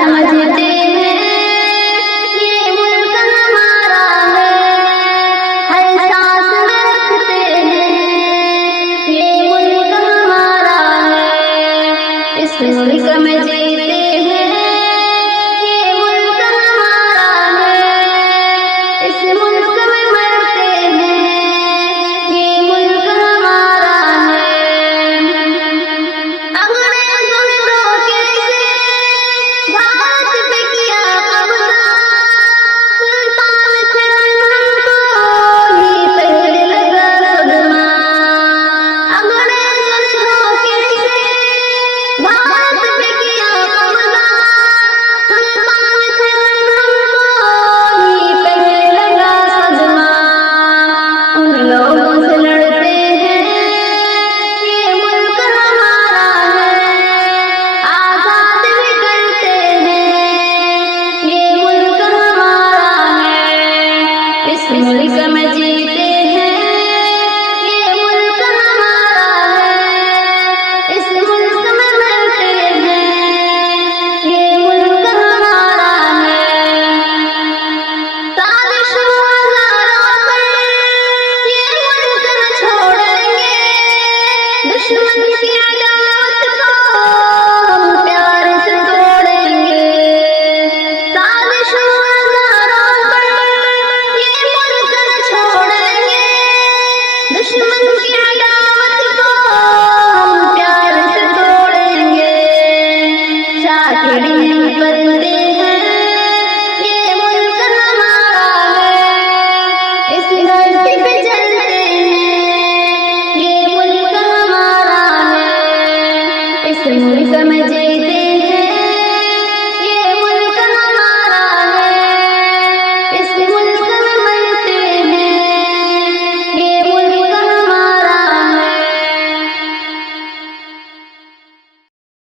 समझते हैं ये मुल्क हमारा है, हर सांस में रखते हैं ये मुल्क हमारा है। इस मुल्क में जीते हैं ये मुल्क हमारा है, इस मुल्क में मरते हैं ये मुल्क हमारा है। अंग्रेजों ने रोके से भारत पे किया कब्जा, सुल्तान थे हमको ही पहले लगा सदमा। अंग्रेजों ने रोके से भारत पे किया कब्जा, सुल्तान थे हमको ही पहले लगा सदमा। उन लोगों से लड़ते हैं ये मुल्क हमारा है, आजाद भी करते हैं ये मुल्क हमारा है। इस मुल्क में जीते हैं ये मुल्क हमारा है, इस मुल्क में मरते हैं ये मुल्क हमारा है। साजिशों हजारों पर ये मुल्क न छोड़ेंगे, दुश्मन की अदावत को हम प्यार से तोड़ेंगे। साजिशों हजारों पर ये मुल्क न छोड़ेंगे, दुश्मन की